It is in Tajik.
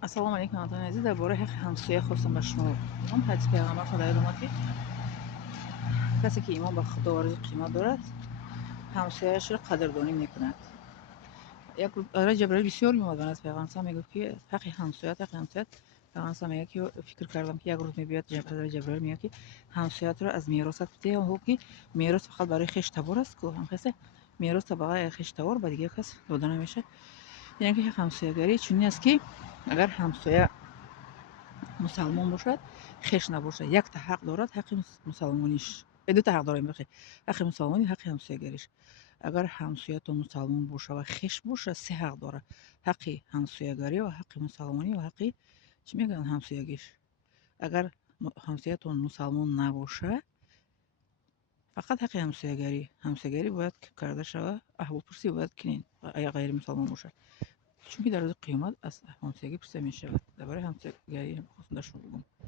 ассалому алайкум ҳамватони азиз. дар бораи ҳаққи ҳамсоя хостам ба шумо гуфтам. ҳадиси пайғамбар ходаи омад ки касе ки имон ба худо ва рӯзи қиёмат дорад, ҳамсояшро қадрдонӣ мекунад. як раҷи ҷабраил бисёр меомад ба назди пайғамбар ҳамсоя мегуфт ки ҳаққи ҳамсоят пайғамбар мегӯяд ки фикр кардам ки як рӯз мебиёд ҷабраил мегӯяд ки ҳамсоятро аз меросат бидеҳ, ҳо ки мерос фақат барои хеш тавор аст ку ҳамқиса мерос табақаи хеш тавор ба дигар кас дода намешавад. яъне ки ҳамсоягарӣ чунин аст ки агар ҳамсоя мусалмон бошад, хеш набошад, якта ҳақ дорад, ҳаққи мусалмониш, дута ҳақ дорад, ҳаққи мусалмонӣ, ҳаққи ҳамсоягариш. агар ҳамсоятон мусалмон боша ва хеш боша, се ҳақ дорад: ҳаққи ҳамсоягарӣ ва ҳаққи мусалмонӣ ва ҳаққи чӣ мегӯянд ҳамсоягиш. агар ҳамсоятон мусалмон набоша, фақат ҳаққи ҳамсоягарӣ бояд карда шава, аҳволпурсӣ бояд кинед агар ғайри мусалмон бошад, чунки дар рӯзи қиёмат аз ҳамсоягӣ пурсида мешавад. дар бораи ҳамсоягарӣ хостам дар шумо гуфтам.